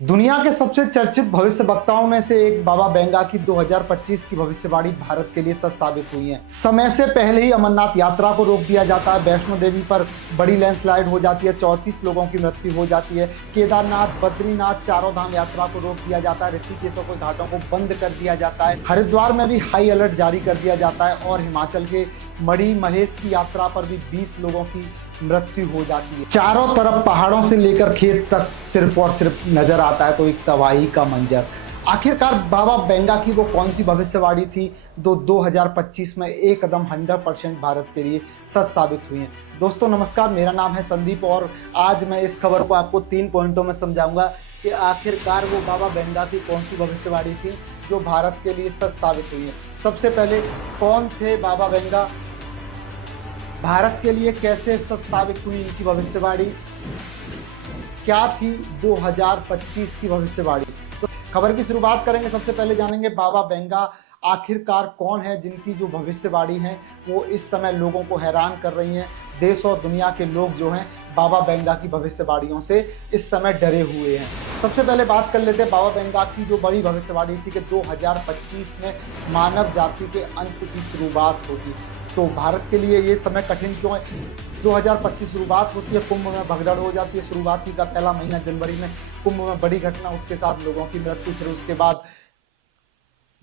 दुनिया के सबसे चर्चित भविष्य वक्ताओं में से एक बाबा बेंगा की 2025 की भविष्यवाणी भारत के लिए सच साबित हुई है। समय से पहले ही अमरनाथ यात्रा को रोक दिया जाता है, वैष्णो देवी पर बड़ी लैंडस्लाइड हो जाती है, 34 लोगों की मृत्यु हो जाती है, केदारनाथ बद्रीनाथ चारों धाम यात्रा को रोक दिया जाता है, ऋषिकेश के घाटों को बंद कर दिया जाता है, हरिद्वार में भी हाई अलर्ट जारी कर दिया जाता है और हिमाचल के मणि महेश की यात्रा पर भी 20 लोगों की मृत्यु हो जाती है। चारों तरफ पहाड़ों से लेकर खेत तक सिर्फ और सिर्फ नजर आता है कोई तबाही का मंजर। आखिरकार बाबा बेंगा की वो कौन सी भविष्यवाणी थी जो 2025 में एकदम 100% भारत के लिए सच साबित हुई है। दोस्तों नमस्कार, मेरा नाम है संदीप और आज मैं इस खबर को आपको 3 पॉइंटों में समझाऊंगा कि आखिरकार वो बाबा बेंगा की कौन सी भविष्यवाणी थी जो भारत के लिए सच साबित हुई है। सबसे पहले, कौन थे बाबा बेंगा, भारत के लिए कैसे सच साबित हुई इनकी भविष्यवाणी, क्या थी 2025 की भविष्यवाणी। तो खबर की शुरुआत करेंगे। सबसे पहले जानेंगे बाबा बेंगा आखिरकार कौन है जिनकी जो भविष्यवाणी है वो इस समय लोगों को हैरान कर रही हैं। देश और दुनिया के लोग जो हैं बाबा बेंगा की भविष्यवाणियों से इस समय डरे हुए हैं। सबसे पहले बात कर लेते हैं बाबा बेंगा की जो बड़ी भविष्यवाणी थी कि 2025 में मानव जाति के अंत की शुरुआत होगी। तो भारत के लिए ये समय कठिन क्यों है? 2025 शुरुआत होती है, कुंभ में भगदड़ हो जाती है, शुरुआती का पहला महीना जनवरी में कुंभ में बड़ी घटना, उसके साथ लोगों की मृत्यु, फिर उसके बाद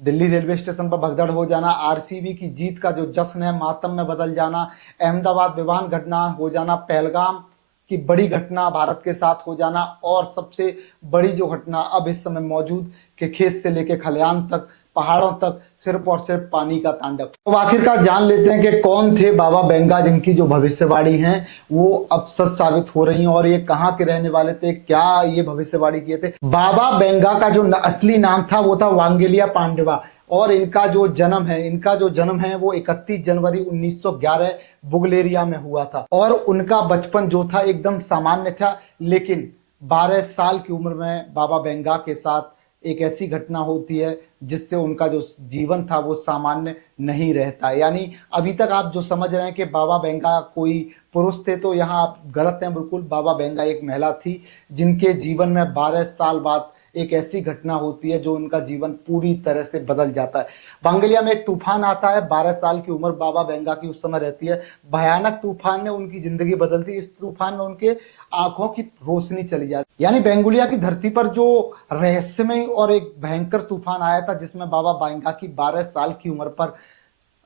दिल्ली रेलवे स्टेशन पर भगदड़ हो जाना, आरसीबी की जीत का जो जश्न है मातम में बदल जाना, अहमदाबाद विमान घटना हो जाना, पहलगाम की बड़ी घटना भारत के साथ हो जाना और सबसे बड़ी जो घटना अब इस समय मौजूद के खेत से लेके खलिहान तक पहाड़ों तक सिर्फ और सिर्फ पानी का तांडव। तो आखिरकार जान लेते हैं कि कौन थे बाबा बेंगा जिनकी जो भविष्यवाणी है वो अब सच साबित हो रही है और ये कहाँ के रहने वाले थे, क्या ये भविष्यवाणी किए थे। बाबा बेंगा का जो असली नाम था वो था वांगेलिया पांडवा और इनका जो जन्म है वो 31 जनवरी 1911 बुगलेरिया में हुआ था और उनका बचपन जो था एकदम सामान्य था। लेकिन 12 साल की उम्र में बाबा बेंगा के साथ एक ऐसी घटना होती है जिससे उनका जो जीवन था वो सामान्य नहीं रहता। यानी अभी तक आप जो समझ रहे हैं कि बाबा बेंगा कोई पुरुष थे, तो यहाँ आप गलत हैं बिल्कुल। बाबा बेंगा एक महिला थी जिनके जीवन में 12 साल बाद एक ऐसी घटना होती है जो उनका जीवन पूरी तरह से बदल जाता है। वांगलिया में एक तूफान आता है, 12 साल की उम्र बाबा बेंगा की उस समय रहती है। भयानक तूफान ने उनकी जिंदगी बदल दी। इस तूफान में उनके आंखों की रोशनी चली जाती। यानी बेंगुलिया की धरती पर जो रहस्यमय और एक भयंकर तूफान आया था जिसमें बाबा बेंगा की 12 साल की उम्र पर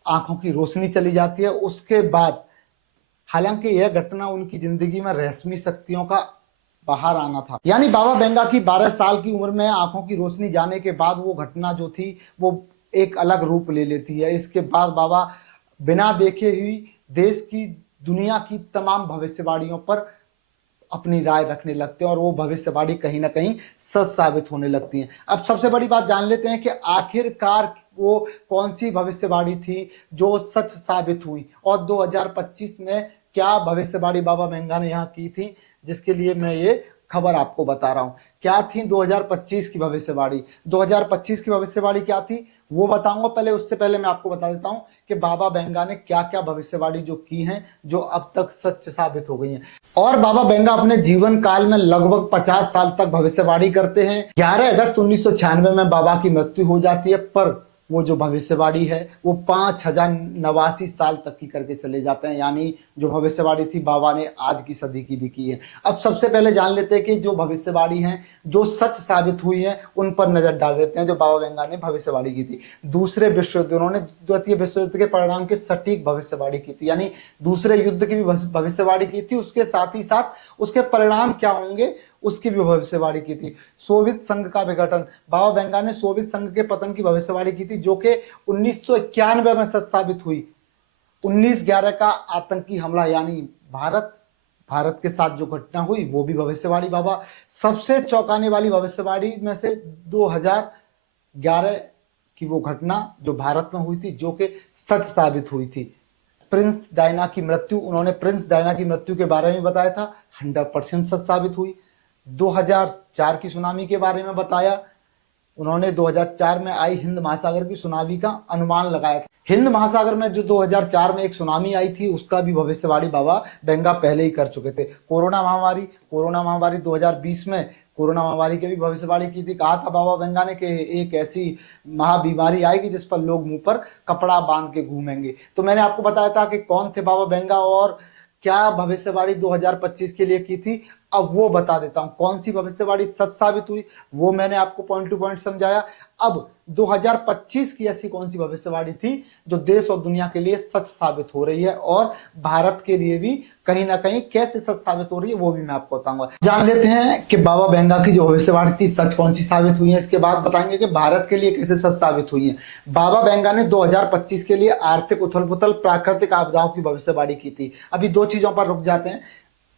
आंखों की रोशनी चली जाती है। उसके बाद हालांकि यह घटना उनकी जिंदगी में रहस्यमय शक्तियों का बाहर आना था। यानी बाबा बेंगा की 12 साल की उम्र में आंखों की रोशनी जाने के बाद वो घटना जो थी वो एक अलग रूप ले लेती है। इसके बाद बाबा बिना देखे ही देश की दुनिया की तमाम भविष्यवाणियों पर अपनी राय रखने लगते हैं और वो भविष्यवाणी कहीं ना कहीं सच साबित होने लगती है। अब सबसे बड़ी बात जान लेते हैं कि आखिरकार वो कौन सी भविष्यवाणी थी जो सच साबित हुई और 2025 में क्या भविष्यवाणी बाबा बेंगा ने यहाँ की थी, जिसके लिए मैं ये खबर आपको बता रहा हूँ। क्या थी 2025 की भविष्यवाणी? 2025 की भविष्यवाणी क्या थी वो बताऊंगा। पहले उससे पहले मैं आपको बता देता हूँ कि बाबा बेंगा ने क्या क्या भविष्यवाणी जो की हैं जो अब तक सच साबित हो गई हैं। और बाबा बेंगा अपने जीवन काल में लगभग 50 साल तक भविष्यवाणी करते हैं। 11 अगस्त 1996 में बाबा की मृत्यु हो जाती है, पर वो जो भविष्यवाणी है वो 5089 साल तक की करके चले जाते हैं। यानी जो भविष्यवाणी थी बाबा ने आज की सदी की भी की है। अब सबसे पहले जान लेते हैं कि जो भविष्यवाणी है जो सच साबित हुई है उन पर नजर डाल देते हैं जो बाबा बेंगा ने भविष्यवाणी की थी। दूसरे विश्व युद्ध, उन्होंने द्वितीय विश्व युद्ध के परिणाम की सटीक भविष्यवाणी की थी। यानी दूसरे युद्ध की भी भविष्यवाणी की थी, उसके साथ ही साथ उसके परिणाम क्या होंगे उसकी भी भविष्यवाणी की थी। सोवियत संघ का विघटन, बाबा बेंगा ने सोवियत संघ के पतन की भविष्यवाणी की थी जो कि 1991 में सच साबित हुई। 19/11 का आतंकी हमला, यानी भारत के साथ जो घटना हुई वो भी भविष्यवाणी बाबा। सबसे चौंकाने वाली भविष्यवाणी में से 2011 की वो घटना जो भारत में हुई थी जो कि सच साबित हुई थी। प्रिंस डायना की मृत्यु, उन्होंने प्रिंस डायना की मृत्यु के बारे में बताया था, 100% सच साबित हुई। 2004 की सुनामी के बारे में बताया, उन्होंने 2004 में आई हिंद महासागर की सुनामी का अनुमान लगाया था। हिंद महासागर में जो 2004 में एक सुनामी आई थी उसका भी भविष्यवाणी बाबा बेंगा पहले ही कर चुके थे। कोरोना महामारी 2020 में कोरोना महामारी की भी भविष्यवाणी की थी। कहा था बाबा वेंगा ने कि एक ऐसी महाबीमारी आएगी जिस पर लोग मुंह पर कपड़ा बांध के घूमेंगे। तो मैंने आपको बताया था कि कौन थे बाबा वेंगा और क्या भविष्यवाणी 2025 के लिए की थी। अब वो बता देता हूं कौन सी भविष्यवाणी सच साबित हुई, वो मैंने आपको पॉइंट टू पॉइंट समझाया। अब 2025 की ऐसी कौन सी भविष्यवाणी थी जो देश और दुनिया के लिए सच साबित हो रही है और भारत के लिए भी कहीं ना कहीं कैसे सच साबित हो रही है वो भी मैं आपको बताऊंगा। जान लेते हैं कि बाबा वेंगा की जो भविष्यवाणी थी सच कौन सी साबित हुई है, इसके बाद बताएंगे कि भारत के लिए कैसे सच साबित हुई है। बाबा वेंगा ने 2025 के लिए आर्थिक उथल पुथल, प्राकृतिक आपदाओं की भविष्यवाणी की थी। अभी दो चीजों पर रुक जाते हैं।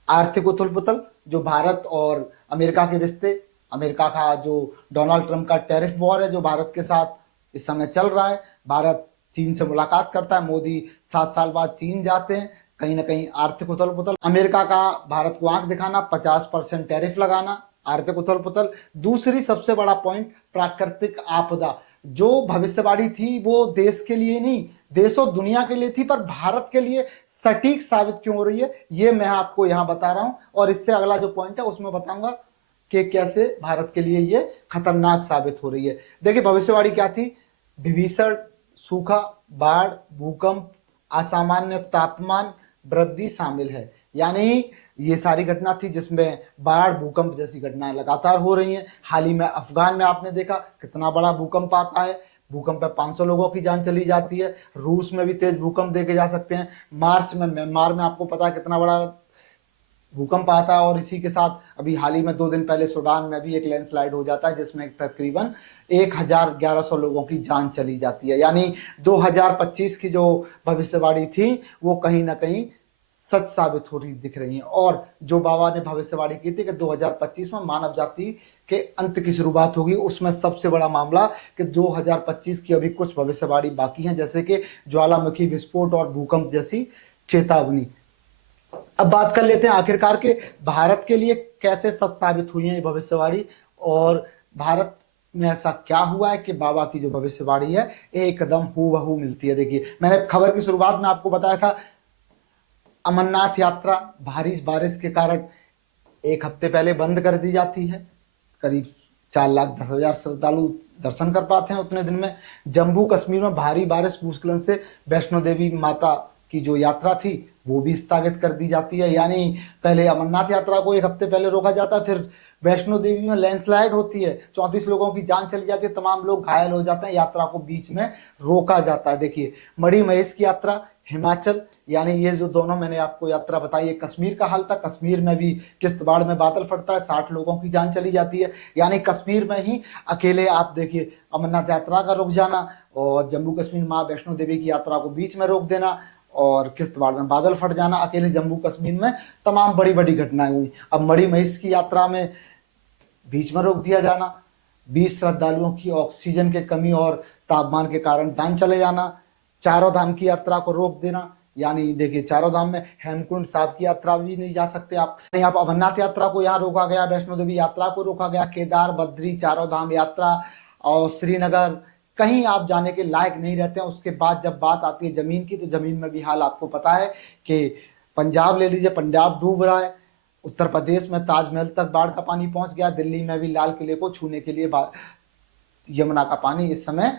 आर्थिक उथल पुथल, जो भारत और अमेरिका के रिश्ते, अमेरिका का जो डोनाल्ड ट्रंप का टैरिफ वॉर है जो भारत के साथ इस समय चल रहा है। भारत चीन से मुलाकात करता है, मोदी 7 साल बाद चीन जाते हैं, कहीं ना कहीं आर्थिक उथल पुथल। अमेरिका का भारत को आंख दिखाना, 50% टैरिफ लगाना, आर्थिक उथल पुथल। दूसरी सबसे बड़ा पॉइंट प्राकृतिक आपदा। जो भविष्यवाणी थी वो देश के लिए नहीं, देशों दुनिया के लिए थी, पर भारत के लिए सटीक साबित क्यों हो रही है ये मैं आपको यहां बता रहा हूं। और इससे अगला जो पॉइंट है उसमें बताऊंगा कि कैसे भारत के लिए ये खतरनाक साबित हो रही है। देखिए भविष्यवाणी क्या थी। विभीषण, सूखा, बाढ़, भूकंप, असामान्य तापमान वृद्धि शामिल है। यानी ये सारी घटना थी जिसमें बाढ़, भूकंप जैसी घटनाएं लगातार हो रही हैं। हाल ही में अफगान में आपने देखा कितना बड़ा भूकंप आता है, भूकंप में 500 लोगों की जान चली जाती है। रूस में भी तेज भूकंप देखे जा सकते हैं। मार्च में म्यांमार में आपको पता है कितना बड़ा भूकंप आता है। और इसी के साथ अभी हाल ही में 2 दिन पहले सूडान में भी एक लैंडस्लाइड हो जाता है जिसमें तकरीबन 1100 लोगों की जान चली जाती है। यानी 2025 की जो भविष्यवाणी थी वो कहीं ना कहीं सच साबित हो रही दिख रही है। और जो बाबा ने भविष्यवाणी की थी कि 2025 में मानव जाति के अंत की शुरुआत होगी, उसमें सबसे बड़ा मामला कि 2025 की अभी कुछ भविष्यवाणी बाकी हैं, जैसे कि ज्वालामुखी विस्फोट और भूकंप जैसी चेतावनी। अब बात कर लेते हैं आखिरकार के भारत के लिए कैसे सच साबित हुई है ये भविष्यवाणी और भारत में ऐसा क्या हुआ है कि बाबा की जो भविष्यवाणी है एकदम हूबहू मिलती है। देखिए मैंने खबर की शुरुआत में आपको बताया था अमरनाथ यात्रा भारी बारिश के कारण 1 हफ्ते पहले बंद कर दी जाती है। करीब 4,10,000 श्रद्धालु दर्शन कर पाते हैं उतने दिन में। जम्मू कश्मीर में भारी बारिश भूस्खलन से वैष्णो देवी माता की जो यात्रा थी वो भी स्थगित कर दी जाती है। यानी पहले अमरनाथ यात्रा को 1 हफ्ते पहले रोका जाता है, फिर वैष्णो देवी में लैंडस्लाइड होती है, 34 लोगों की जान चली जाती है, तमाम लोग घायल हो जाते हैं, यात्रा को बीच में रोका जाता है। देखिए मणि महेश की यात्रा हिमाचल, यानी ये जो दोनों मैंने आपको यात्रा बताई है। कश्मीर का हाल था, कश्मीर में भी किश्तवाड़ में बादल फटता है, 60 लोगों की जान चली जाती है। यानी कश्मीर में ही अकेले आप देखिए अमरनाथ यात्रा का रुक जाना और जम्मू कश्मीर माँ वैष्णो देवी की यात्रा को बीच में रोक देना और किश्तवाड़ में बादल फट जाना, अकेले जम्मू कश्मीर में तमाम बड़ी बड़ी घटनाएं हुई। अब मणि महेश की यात्रा में बीच में रोक दिया जाना, 20 श्रद्धालुओं की ऑक्सीजन के कमी और तापमान के कारण जान चले जाना, चारों धाम की यात्रा को रोक देना। यानी देखिए चारों धाम में हेमकुंड साहब की यात्रा भी नहीं जा सकते आप। यहाँ पर अमरनाथ यात्रा को यहाँ रोका गया, वैष्णो देवी यात्रा को रोका गया, केदार, बद्री, चारों धाम यात्रा और श्रीनगर कहीं आप जाने के लायक नहीं रहते हैं। उसके बाद जब बात आती है जमीन की, तो जमीन में भी हाल आपको पता है कि पंजाब ले लीजिए, पंजाब डूब रहा है। उत्तर प्रदेश में ताजमहल तक बाढ़ का पानी पहुंच गया। दिल्ली में भी लाल किले को छूने के लिए यमुना का पानी इस समय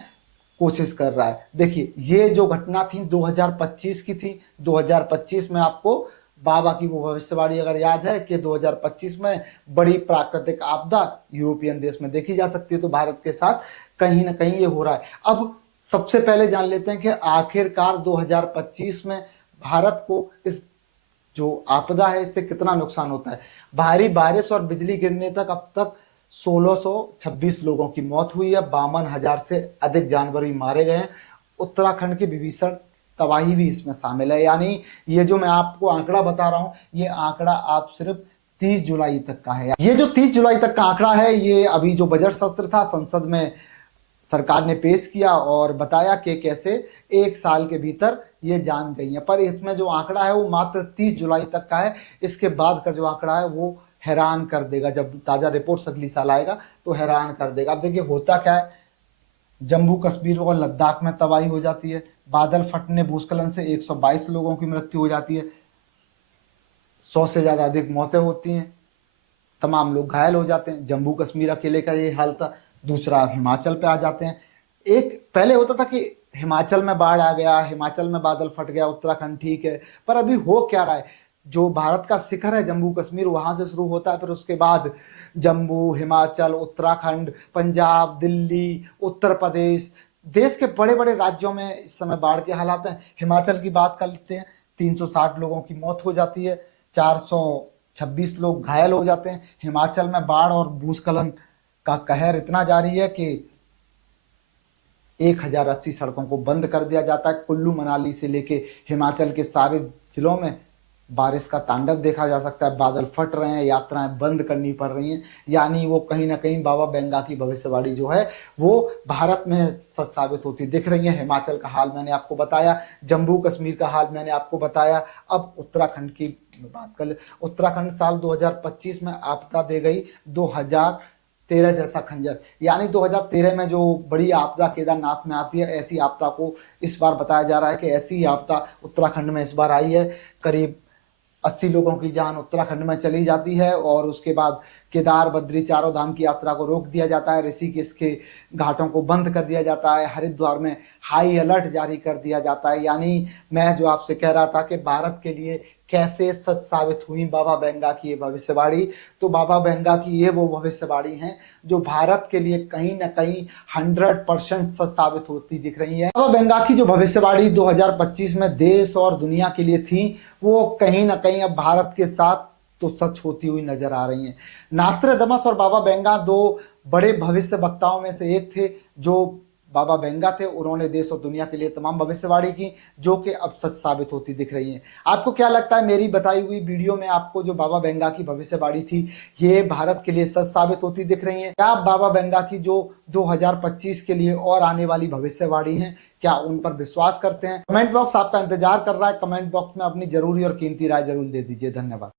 कोशिश कर रहा है। देखिए ये जो घटना थी 2025 की थी। 2025 में आपको बाबा की वो भविष्यवाणी अगर याद है कि 2025 में बड़ी प्राकृतिक आपदा यूरोपियन देश में देखी जा सकती है, तो भारत के साथ कहीं ना कहीं ये हो रहा है। अब सबसे पहले जान लेते हैं कि आखिरकार 2025 में भारत को इस जो आपदा है इससे कितना नुकसान होता है। भारी बारिश और बिजली गिरने तक अब तक 1626 लोगों की मौत हुई है, 52,000 से अधिक जानवर भी मारे गए हैं। उत्तराखंड की भीषण तबाही भी इसमें शामिल है। यानी ये जो मैं आपको आंकड़ा बता रहा हूं, ये आंकड़ा आप सिर्फ 30 जुलाई तक का है। ये जो 30 जुलाई तक का आंकड़ा है, ये अभी जो बजट सत्र था संसद में सरकार ने पेश किया और बताया कि कैसे 1 साल के भीतर ये जान गई है। पर इसमें जो आंकड़ा है वो मात्र 30 जुलाई तक का है। इसके बाद का जो आंकड़ा है वो हैरान कर देगा। जब ताजा रिपोर्ट अगली साल आएगा तो हैरान कर देगा। अब देखिए होता क्या है, जम्मू कश्मीर और लद्दाख में तबाही हो जाती है, बादल फटने भूस्खलन से 122 लोगों की मृत्यु हो जाती है, 100 से ज्यादा अधिक मौतें होती हैं। तमाम लोग घायल हो जाते हैं। जम्मू कश्मीर अकेले का ये हाल था। दूसरा, हिमाचल पे आ जाते हैं। एक पहले होता था कि हिमाचल में बाढ़ आ गया, हिमाचल में बादल फट गया, उत्तराखंड ठीक है, पर अभी हो क्या रहा है? जो भारत का शिखर है जम्मू कश्मीर, वहां से शुरू होता है, फिर उसके बाद जम्मू, हिमाचल, उत्तराखंड, पंजाब, दिल्ली, उत्तर प्रदेश, देश के बड़े बड़े राज्यों में इस समय बाढ़ के हालात हैं। हिमाचल की बात कर लेते हैं, 360 लोगों की मौत हो जाती है, 426 लोग घायल हो जाते हैं। हिमाचल में बाढ़ और भूस्खलन का कहर इतना जारी है कि 1080 सड़कों को बंद कर दिया जाता है। कुल्लू मनाली से लेके हिमाचल के सारे जिलों में बारिश का तांडव देखा जा सकता है। बादल फट रहे हैं, यात्राएं बंद करनी पड़ रही हैं। यानी वो कहीं ना कहीं बाबा बेंगा की भविष्यवाणी जो है वो भारत में सच साबित होती दिख रही है। हिमाचल का हाल मैंने आपको बताया, जम्मू कश्मीर का हाल मैंने आपको बताया। अब उत्तराखंड की बात कर ले। उत्तराखंड साल 2025 में आपदा दे गई 2013 जैसा खंजर। यानी 2013 में जो बड़ी आपदा केदारनाथ में आती है, ऐसी आपदा को इस बार बताया जा रहा है कि ऐसी ही आपदा उत्तराखंड में इस बार आई है। करीब 80 लोगों की जान उत्तराखंड में चली जाती है और उसके बाद केदार बद्री चारों धाम की यात्रा को रोक दिया जाता है। ऋषिकेश के घाटों को बंद कर दिया जाता है। हरिद्वार में हाई अलर्ट जारी कर दिया जाता है। यानी मैं जो आपसे कह रहा था कि भारत के लिए कैसे सच साबित हुई बाबा बेंगा की ये भविष्यवाणी, तो बाबा बेंगा की ये वो भविष्यवाणी है जो भारत के लिए कहीं ना कहीं 100% सच साबित होती दिख रही है। बाबा बेंगा की जो भविष्यवाणी 2025 में देश और दुनिया के लिए थी, वो कहीं ना कहीं अब भारत के साथ तो सच होती हुई नजर आ रही हैं। नास्ट्राडामस और बाबा बेंगा दो बड़े भविष्य वक्ताओं में से एक थे। जो बाबा बेंगा थे, उन्होंने देश और दुनिया के लिए तमाम भविष्यवाणी की जो कि अब सच साबित होती दिख रही हैं। आपको क्या लगता है, मेरी बताई हुई वीडियो में आपको जो बाबा बेंगा की भविष्यवाणी थी ये भारत के लिए सच साबित होती दिख रही है? क्या आप बाबा बेंगा की जो 2025 के लिए और आने वाली भविष्यवाणी है, क्या उन पर विश्वास करते हैं? कमेंट बॉक्स आपका इंतजार कर रहा है। कमेंट बॉक्स में अपनी जरूरी और कीमती राय जरूर दे दीजिए। धन्यवाद।